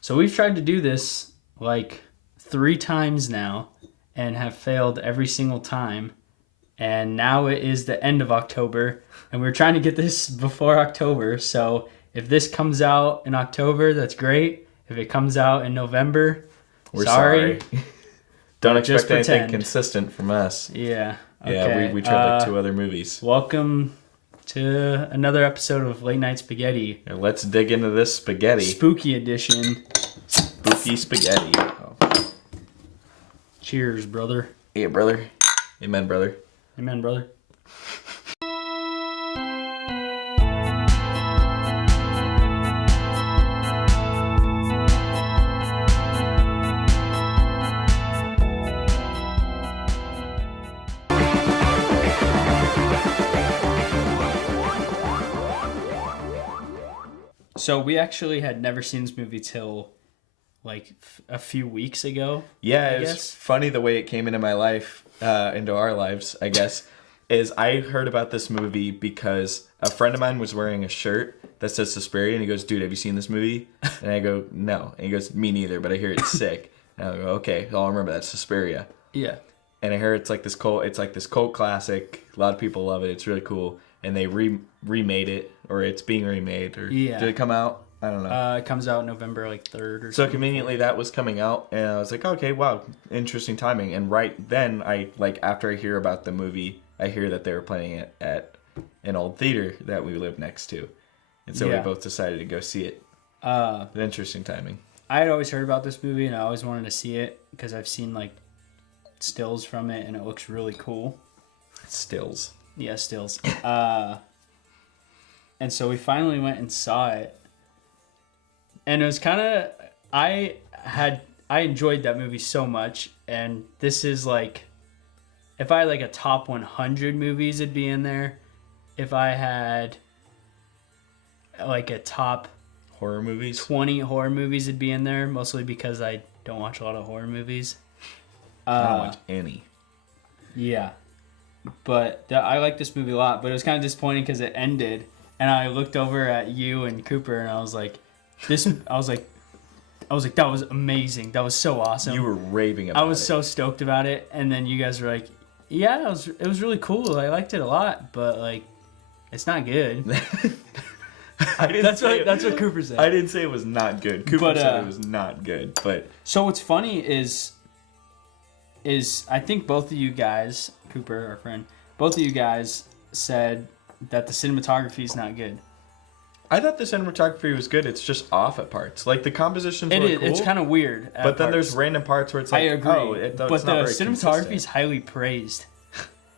So we've tried to do this like 3 times now and have failed every single time. And now it is the end of October, and we're trying to get this before October. So if this comes out in October, that's great. If it comes out in November, we're sorry. Don't expect anything pretend. Consistent from us. Yeah. Okay. Yeah, we tried like 2 other movies. Welcome to another episode of Late Night Spaghetti. And let's dig into this spaghetti. Spooky edition. Spooky spaghetti. Oh. Cheers, brother. Yeah, brother. Amen, brother. Amen, brother. So we actually had never seen this movie till like a few weeks ago. Yeah, it's funny the way it came into my life, into our lives, I guess, is I heard about this movie because a friend of mine was wearing a shirt that says Suspiria, and he goes, dude, have you seen this movie? And I go, no. And he goes, me neither, but I hear it's sick. And I go, okay, I'll remember that's Suspiria. Yeah. And I hear it's like this cult classic. A lot of people love it. It's really cool. And they remade it, or it's being remade, or did it come out? I don't know. It comes out November 3rd or something. So conveniently that was coming out, and I was like, okay, wow, interesting timing. And right then, after I hear about the movie, I hear that they were playing it at an old theater that we live next to. And so we both decided to go see it. Interesting timing. I had always heard about this movie, and I always wanted to see it because I've seen like stills from it, and it looks really cool. Stills. Yeah, stills. And so we finally went and saw it. And it was kind of, I enjoyed that movie so much, and this is like, if I had like a top 100 movies, it'd be in there. If I had like a top horror movies, 20 horror movies, it'd be in there, mostly because I don't watch a lot of horror movies. I don't watch any. Yeah. But I like this movie a lot, but it was kind of disappointing because it ended, and I looked over at you and Cooper, and I was like, I was like, that was amazing. That was so awesome. You were raving about it. I was so stoked about it, and then you guys were like, yeah, it was really cool. I liked it a lot, but like, it's not good. That's what Cooper said. I didn't say it was not good. Cooper said it was not good, but so what's funny is I think both of you guys, Cooper, our friend, both of you guys said that the cinematography is not good. I thought the cinematography was good. It's just off at parts. Like, the composition's really cool. It's kind of weird. But then there's random parts where it's like, I agree. oh, it's but not the very cinematography is highly praised.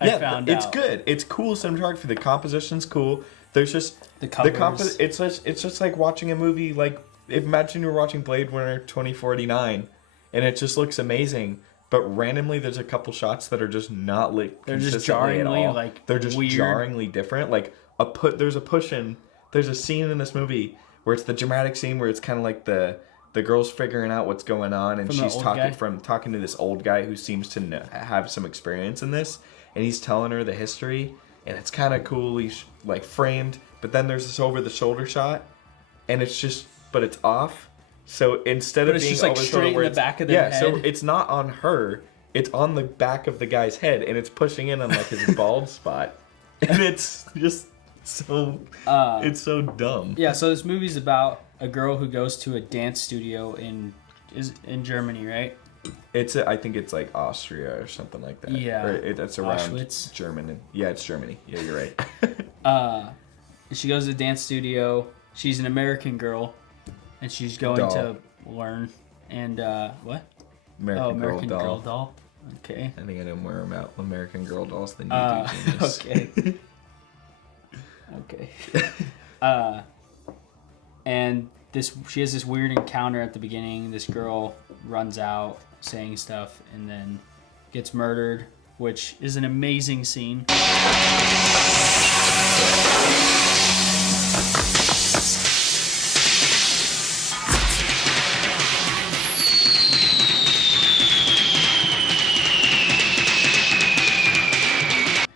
It's good. It's cool cinematography. The composition's cool. There's just the covers. It's just like watching a movie. Like, imagine you're watching Blade Runner 2049, and it just looks amazing. But randomly, there's a couple shots that are just not lit. They're just jarringly they're just weird. Jarringly different. Like there's a push-in. There's a scene in this movie where it's the dramatic scene where it's kind of like the girl's figuring out what's going on, and she's talking to this old guy who seems to have some experience in this, and he's telling her the history, and it's kind of coolly like framed. But then there's this over-the-shoulder shot, and but it's off. So instead of being just like straight in the back of their head. So it's not on her; it's on the back of the guy's head, and it's pushing in on like his bald spot, and it's just. So it's so dumb. Yeah, so this movie's about a girl who goes to a dance studio in Germany, right? I think it's like Austria or something like that. Yeah, it's around Auschwitz. Germany. Yeah, it's Germany. Yeah, you're right. She goes to a dance studio. She's an American girl, and she's going to learn. And what? American Girl doll. Okay. I think I know more about American Girl dolls than you do. Okay. Okay. And she has this weird encounter at the beginning. This girl runs out saying stuff and then gets murdered, which is an amazing scene.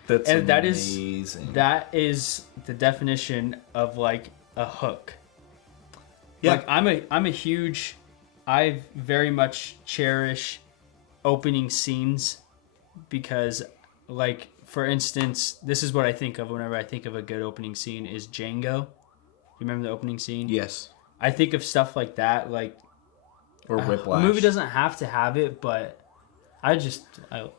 That's and amazing. That is the definition of like a hook. Yeah. Like I'm a huge I very much cherish opening scenes because, like, for instance, this is what I think of whenever I think of a good opening scene is Django. You remember the opening scene? Yes. I think of stuff like that, like... Or Whiplash. A movie doesn't have to have it, but I don't know.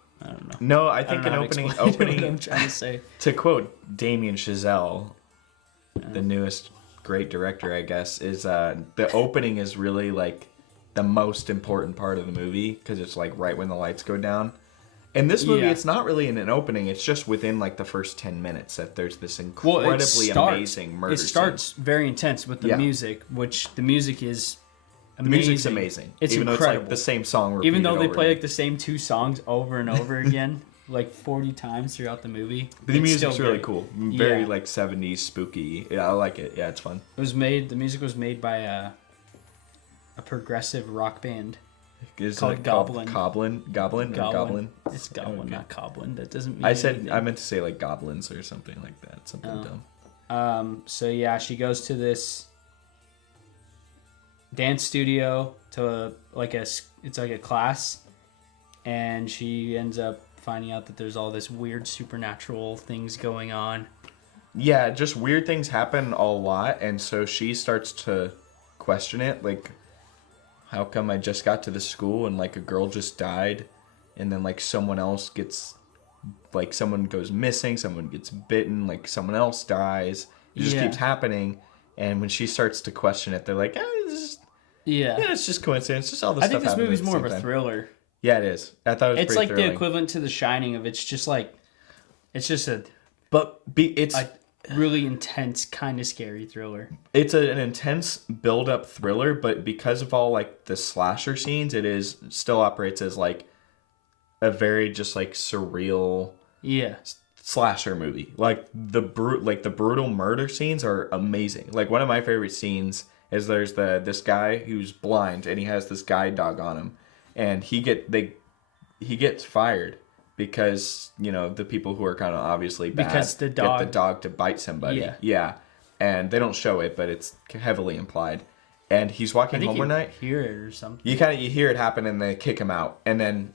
No, I think an opening... What I'm trying to say. To quote Damien Chazelle, the newest great director, I guess, is the opening is really, like, the most important part of the movie because it's, like, right when the lights go down. In this movie, it's not really in an opening. It's just within, like, the first 10 minutes that there's this incredibly amazing murder scene. It starts very intense with the music, which the music is amazing. The music's amazing. It's even incredible. Though it's, like, the same song repeated even though they play, again. like, the same 2 songs over and over again, like, 40 times throughout the movie. The music's really cool. Very, like, 70s spooky. Yeah, I like it. Yeah, it's fun. The music was made by a progressive rock band. Is called Goblin. Goblin. It's Goblin, not Goblin. That doesn't mean anything. I meant to say like goblins or something like that. Something dumb. So yeah, she goes to this dance studio to it's like a class, and she ends up finding out that there's all this weird supernatural things going on. Yeah, just weird things happen a lot, and so she starts to question it, like, how come I just got to the school and, like, a girl just died, and then, like, someone else gets, like, someone goes missing, someone gets bitten, like, someone else dies. It just keeps happening, and when she starts to question it, they're like, it's just coincidence. Just all this stuff. I think this movie's more of a thriller. Yeah, it is. I thought it was it's pretty like thrilling. the equivalent to The Shining of it's just a really intense, kind of scary thriller. It's an intense build-up thriller, but because of all, like, the slasher scenes, still operates as, like, a very just, like, surreal slasher movie. Like, the brutal murder scenes are amazing. Like, one of my favorite scenes is there's this guy who's blind, and he has this guide dog on him, and he gets fired because, you know, the people who are kind of obviously bad get the dog to bite somebody. Yeah. And they don't show it, but it's heavily implied. And he's walking home one night. You hear it or something. You hear it happen, and they kick him out. And then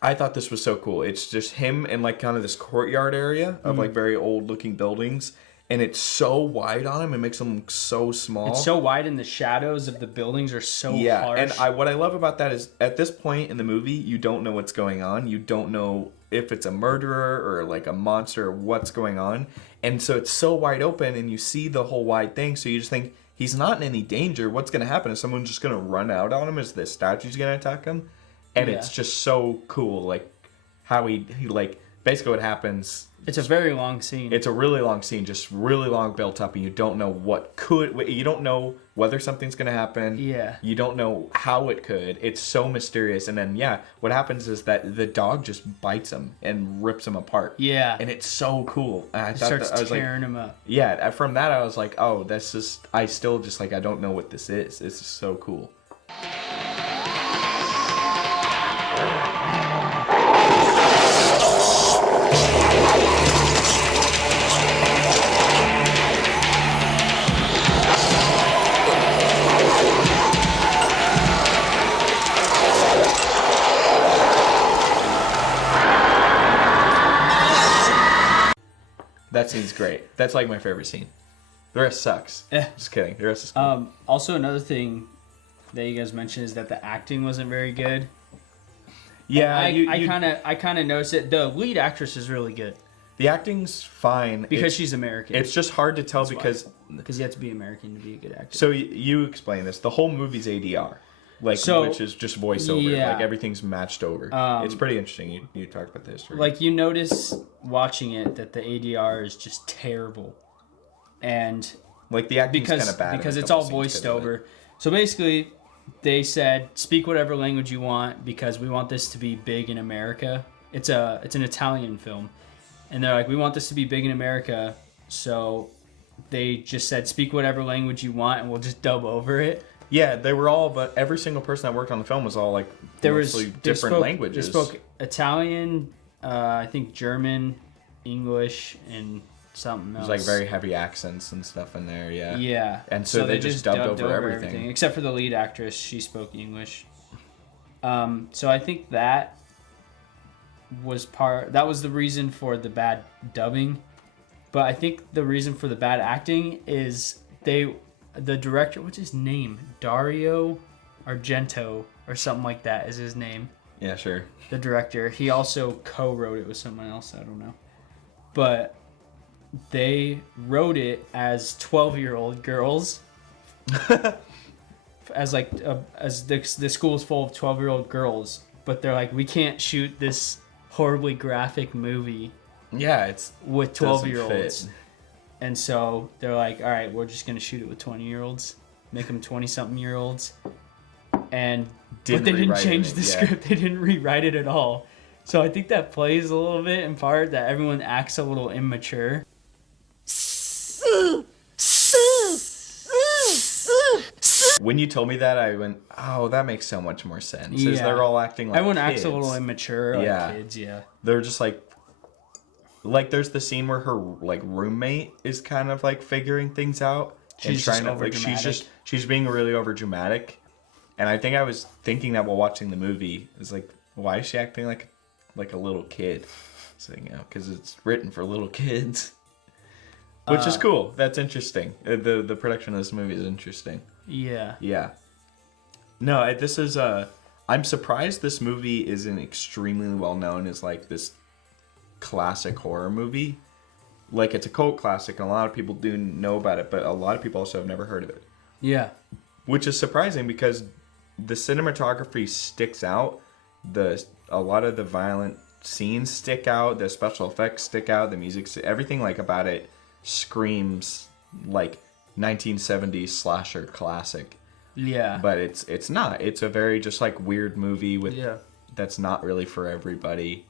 I thought this was so cool. It's just him in, like, kind of this courtyard area of like very old looking buildings. And it's so wide on him, it makes him look so small. It's so wide, and the shadows of the buildings are so harsh. And what I love about that is, at this point in the movie, you don't know what's going on. You don't know if it's a murderer or, like, a monster or what's going on. And so it's so wide open, and you see the whole wide thing, so you just think, he's not in any danger. What's going to happen? Is someone just going to run out on him? Is the statue's going to attack him? And it's just so cool, like, how he like, basically what happens... It's a very long scene. It's a really long scene, just really long built up, and you don't know you don't know whether something's going to happen. Yeah. You don't know how it could. It's so mysterious. And then, what happens is that the dog just bites him and rips him apart. Yeah. And it's so cool. And I starts tearing him up. Yeah, from that I was like, oh, I still just, like, I don't know what this is. It's just so cool. That scene's great. That's, like, my favorite scene. The rest sucks. Just kidding. The rest is cool. Also, another thing that you guys mentioned is that the acting wasn't very good. Yeah, I kind of noticed it. The lead actress is really good. The acting's fine because she's American. It's just hard to tell because you have to be American to be a good actor. So you explain this. The whole movie's ADR, which is just voiceover. Yeah. Like, everything's matched over. It's pretty interesting. You talked about the history. Like, you notice watching it that the ADR is just terrible, and like the acting's kind of bad because it's all voiced over. So basically, they said, speak whatever language you want because we want this to be big in America. It's an Italian film. And they're like, we want this to be big in America. So they just said, speak whatever language you want and we'll just dub over it. Yeah, they were all, but every single person that worked on the film was all, like, different languages. They spoke Italian, I think German, English, and something else. There's like very heavy accents and stuff in there, yeah. Yeah. And so they just dubbed over everything. Except for the lead actress, she spoke English. So I think that was the reason for the bad dubbing. But I think the reason for the bad acting is the director, what's his name? Dario Argento or something like that is his name. Yeah, sure. The director. He also co-wrote it with someone else, I don't know. But they wrote it as 12-year-old girls. As the school is full of 12-year-old girls, but they're like, we can't shoot this horribly graphic movie. Yeah, it's with 12-year-olds, and so they're like, all right, we're just gonna shoot it with 20-year-olds, make them 20-something-year-olds, but they didn't change the script. They didn't rewrite it at all. So I think that plays a little bit in part that everyone acts a little immature. When you told me that, I went, oh, that makes so much more sense. Because they're all acting like everyone kids. Acts a little immature like kids, They're just like there's the scene where her like roommate is kind of like figuring things out. She's trying just to like she's being really over dramatic. And I think I was thinking that while watching the movie. It's like, why is she acting like a little kid? So, because it's written for little kids. Which is cool. That's interesting. The production of this movie is interesting. Yeah. Yeah. No, this is I'm surprised this movie isn't extremely well known as like this classic horror movie. Like, it's a cult classic and a lot of people do know about it, but a lot of people also have never heard of it. Yeah. Which is surprising because the cinematography sticks out. A lot of the violent scenes stick out, the special effects stick out, the music, everything like about it screams like 1970s slasher classic. Yeah. But it's not. It's a very just like weird movie with that's not really for everybody.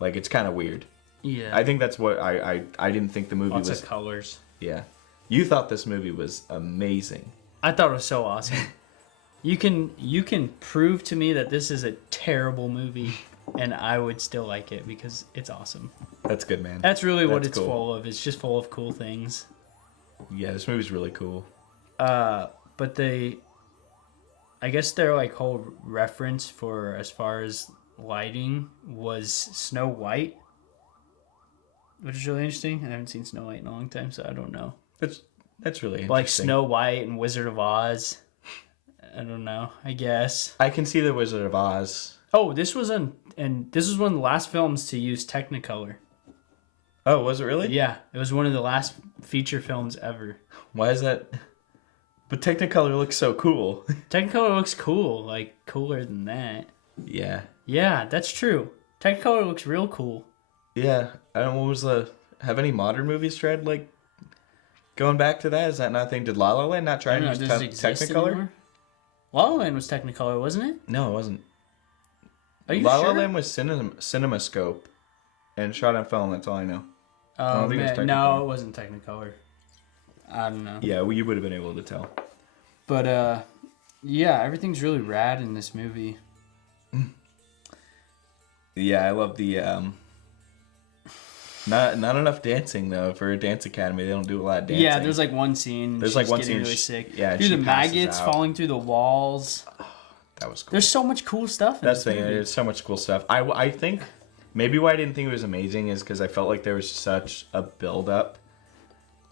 Like, it's kind of weird. Yeah. I think that's what I didn't think the movie was. Lots of colors. Yeah. You thought this movie was amazing. I thought it was so awesome. You can prove to me that this is a terrible movie and I would still like it because it's awesome. That's good, man. That's really what it's full of. It's just full of cool things. Yeah, this movie's really cool. But I guess their like whole reference for as far as lighting was Snow White, which is really interesting. I haven't seen Snow White in a long time, so I don't know. That's really interesting. Like Snow White and Wizard of Oz. I don't know. I guess I can see the Wizard of Oz. Oh, this was one of the last films to use Technicolor. Oh, was it really? Yeah, it was one of the last feature films ever. Why is that? But Technicolor looks so cool. Technicolor looks cool, like cooler than that. Yeah. Yeah, that's true. Technicolor looks real cool. Yeah, I don't know, what was have any modern movies tried like going back to that? Is that nothing? Did La La Land not try to use Technicolor? Anymore? La La Land was Technicolor, wasn't it? No, it wasn't. Are you La sure? La Land was CinemaScope and shot on film. That's all I know. Oh, man. No, it wasn't Technicolor. I don't know. Yeah, well, you would have been able to tell. But, yeah, everything's really rad in this movie. Yeah, I love the, not enough dancing, though. For a dance academy, they don't do a lot of dancing. Yeah, there's like one scene. There's like one scene. Really sick. Yeah, dude, the maggots falling through the walls. Oh, that was cool. There's so much cool stuff in That's this the thing. movie. There's so much cool stuff. I think maybe why I didn't think it was amazing is because I felt like there was such a build-up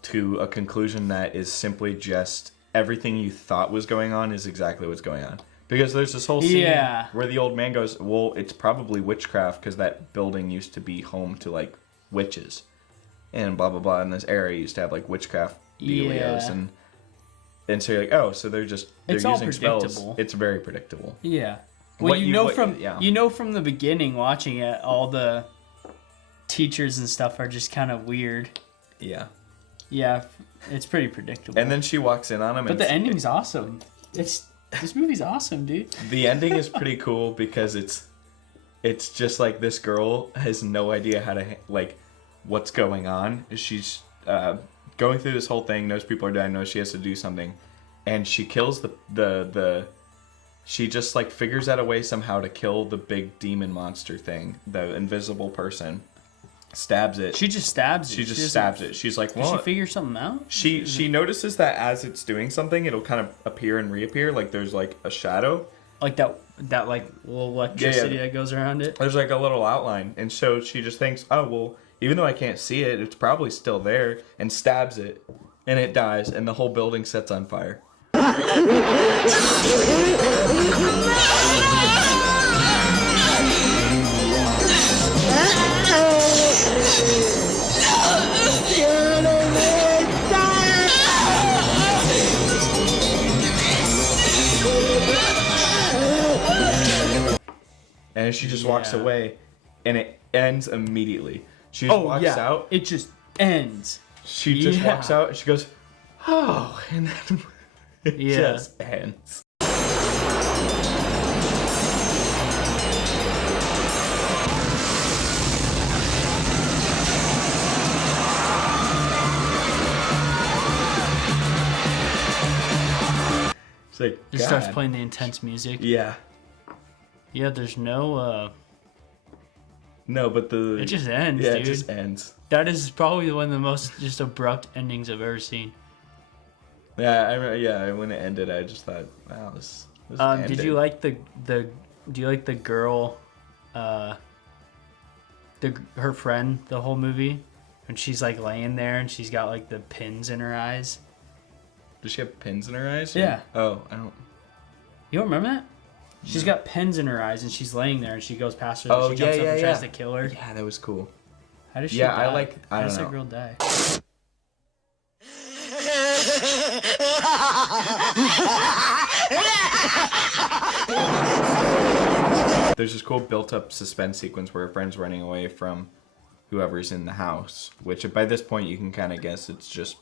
to a conclusion that is simply just everything you thought was going on is exactly what's going on. Because there's this whole scene where the old man goes, well, it's probably witchcraft because that building used to be home to, like, witches. And blah, blah, blah. And this area used to have, like, witchcraft dealios. Yeah. And so you're like, oh, so they're using spells. It's very predictable. Yeah. Well, you know from the beginning watching it, all the teachers and stuff are just kind of weird. Yeah. Yeah, it's pretty predictable. And then she walks in on him. But the ending's awesome. This movie's awesome, dude. The ending is pretty cool because it's just like this girl has no idea how to like what's going on. She's going through this whole thing, knows people are dying, knows she has to do something, and she kills she just like figures out a way somehow to kill the big demon monster thing, the invisible person. stabs it. She just stabs it. She just stabs it. She's like, well, did she figure something out? She notices that as it's doing something, it'll kind of appear and reappear, like there's like a shadow. Like that like little electricity that goes around it? There's like a little outline. And so she just thinks, oh, well, even though I can't see it, it's probably still there, and stabs it. And it dies, and the whole building sets on fire. And she just walks away, and it ends immediately. She just walks out. It just ends. She just walks out, and she goes, oh, and then it just ends. It's like, it starts playing the intense music. Yeah. Yeah, there's no no, but it just ends, dude. Yeah, it just ends. That is probably one of the most just abrupt endings I've ever seen. Yeah, I remember, when it ended, I just thought, wow, this did you like the girl, her friend, the whole movie? When she's like laying there and she's got like the pins in her eyes. Does she have pins in her eyes? Yeah. Oh, I don't. You don't remember that? She's got pins in her eyes and she's laying there and she goes past her and she jumps up and tries to kill her. Yeah, that was cool. How does she die? I don't know. How does that girl die? There's this cool built-up suspense sequence where a friend's running away from whoever's in the house, which by this point you can kind of guess it's just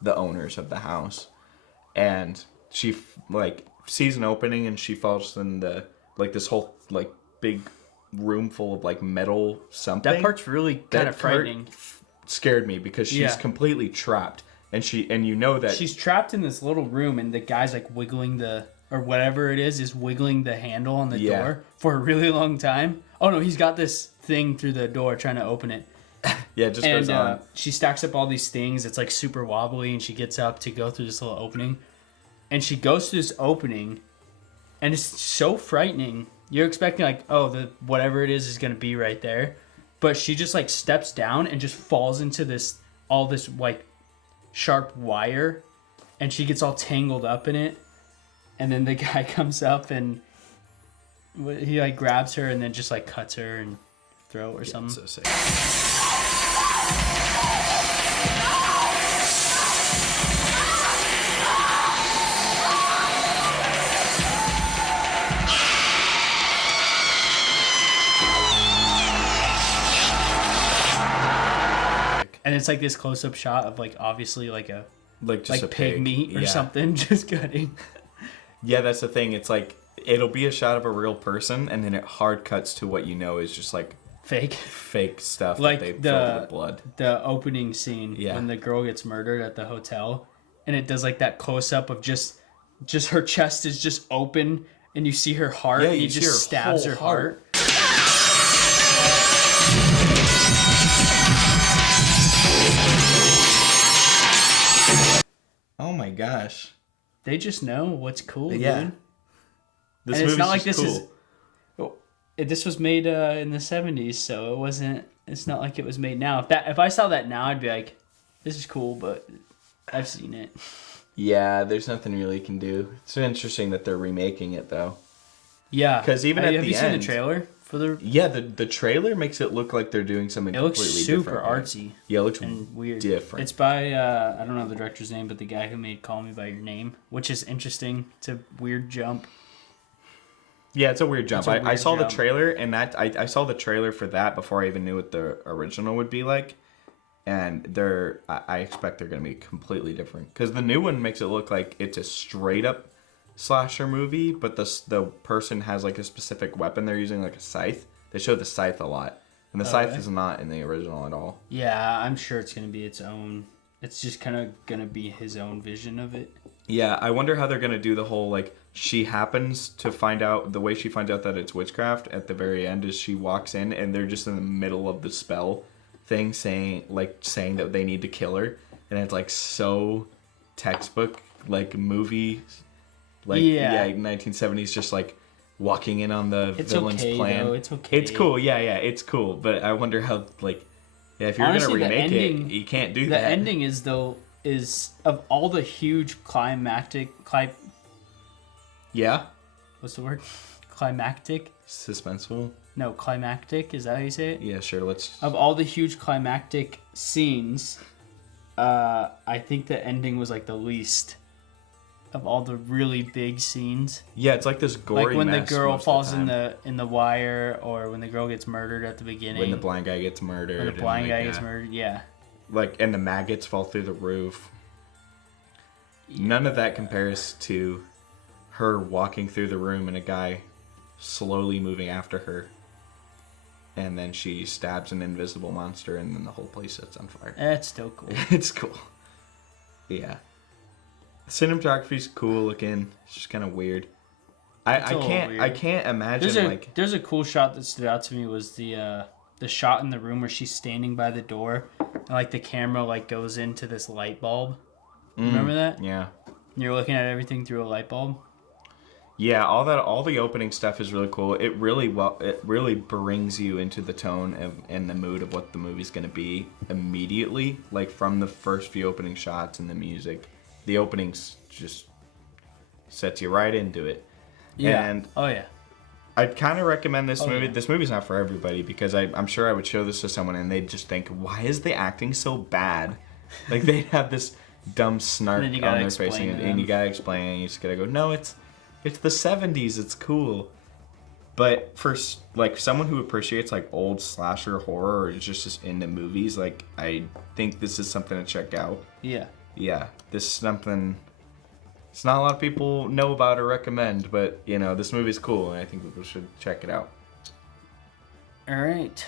the owners of the house. And she sees an opening and she falls in this whole big room full of metal something. That part's really kind of frightening. Scared me because she's completely trapped, and you know that she's trapped in this little room, and the guy's wiggling or whatever it is wiggling the handle on the door for a really long time. Oh no, he's got this thing through the door trying to open it. Yeah, it just goes on. She stacks up all these things. It's super wobbly, and she gets up to go through this little opening, and she goes through this opening, and it's so frightening. You're expecting whatever it is going to be right there. But she just steps down and just falls into all this sharp wire, and she gets all tangled up in it. And then the guy comes up and he grabs her and then just cuts her and throat or something. So sick. And it's this close-up shot of obviously a pig meat or something just cutting. Yeah, that's the thing. It's it'll be a shot of a real person, and then it hard cuts to what you know is just fake stuff that they filled with blood. The opening scene when the girl gets murdered at the hotel, and it does that close-up of just her chest is just open, and you see her heart, and he just stabs her heart. Oh my gosh. They just know what's cool, yeah. dude. This movie's not this cool. This was made in the 70s, so it wasn't. It's not like it was made now. If I saw that now, I'd be like, this is cool, but I've seen it. Yeah, there's nothing really you can do. It's interesting that they're remaking it, though. Yeah. Because even at the end... Have you seen the trailer for the... Yeah, the trailer makes it look like they're doing something completely different. It looks super artsy. Yeah, it looks and weird. Different. It's by, I don't know the director's name, but the guy who made Call Me By Your Name, which is interesting. It's a weird jump. Yeah, it's a weird jump. I saw the trailer, and I saw the trailer for that before I even knew what the original would be like. And I expect they're going to be completely different. Because the new one makes it look like it's a straight-up slasher movie, but the person has a specific weapon they're using, a scythe. They show the scythe a lot. And the scythe is not in the original at all. Yeah, I'm sure it's going to be its own... It's just kind of going to be his own vision of it. Yeah, I wonder how they're going to do the whole, she happens to find out, the way she finds out that it's witchcraft at the very end is she walks in and they're just in the middle of the spell thing saying that they need to kill her, and it's like so textbook like movie, like 1970s, just like walking in on the villain's plan. Though. It's okay. It's cool. Yeah, it's cool. But I wonder how if you're Honestly, gonna remake it, you can't do that. The ending is of all the huge Yeah. What's the word? Climactic? Suspenseful? No, climactic. Is that how you say it? Yeah, sure. Of all the huge climactic scenes, I think the ending was like the least of all the really big scenes. Yeah, it's like this gory like when mess the girl falls in the wire, or when the girl gets murdered at the beginning. When the blind guy gets murdered. When the blind guy gets murdered, yeah. Like, and the maggots fall through the roof. Yeah. None of that compares to her walking through the room and a guy slowly moving after her. And then she stabs an invisible monster, and then the whole place sets on fire. That's still cool. It's cool. Yeah. Cinematography's cool looking. It's just kind of weird. I can't imagine there's a cool shot that stood out to me was the shot in the room where she's standing by the door, and like the camera like goes into this light bulb. Remember that? Yeah. And you're looking at everything through a light bulb. Yeah, all the opening stuff is really cool. It really brings you into the tone and the mood of what the movie's going to be immediately, like from the first few opening shots and the music. The openings just sets you right into it. Yeah. And oh yeah. I'd kind of recommend this movie. Yeah. This movie's not for everybody because I'm sure I would show this to someone and they'd just think, why is the acting so bad? Like they'd have this dumb snark on their face, and you gotta explain it. And you just gotta go, no, it's the 70s. It's cool. But for like someone who appreciates like old slasher horror or is just into movies, like I think this is something to check out. Yeah. Yeah, this is something. It's not a lot of people know about or recommend, but you know this movie's cool, and I think people should check it out. All right.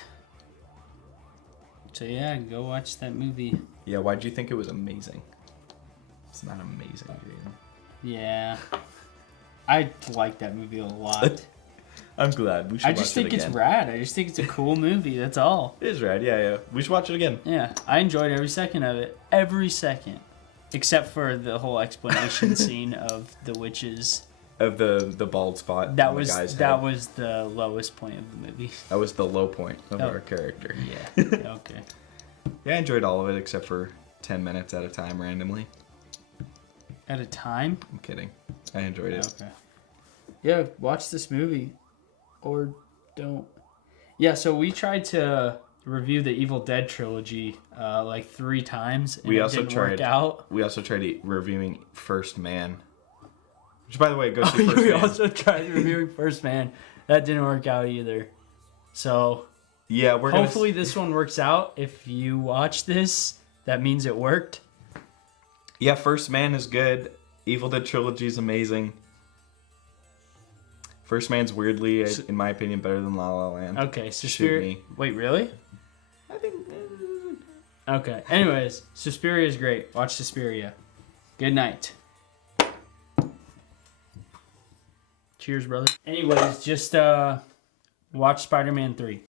So yeah, go watch that movie. Yeah, why'd you think it was amazing? It's not amazing, dude. Yeah. I like that movie a lot. I'm glad. We should watch it again. I just think it's rad. I just think it's a cool movie. That's all. It is rad. Yeah. We should watch it again. Yeah. I enjoyed every second of it. Every second. Except for the whole explanation scene of the witches. Of the bald spot. That was the lowest point of the movie. That was the low point of our character. Yeah. Okay. Yeah, I enjoyed all of it except for 10 minutes at a time randomly. At a time? I'm kidding. I enjoyed it. Okay. Yeah, watch this movie. Or don't. Yeah, so we tried to review the Evil Dead trilogy like 3 times. And it didn't work out. We also tried reviewing First Man. Which, by the way, go see First Man. We also tried reviewing First Man. That didn't work out either. So, yeah, hopefully this one works out. If you watch this, that means it worked. Yeah, First Man is good. Evil Dead trilogy is amazing. First Man's weirdly, in my opinion, better than La La Land. Okay, Suspiria. Wait, really? I think. Okay. Anyways, Suspiria is great. Watch Suspiria. Good night. Cheers, brother. Anyways, just watch Spider-Man 3.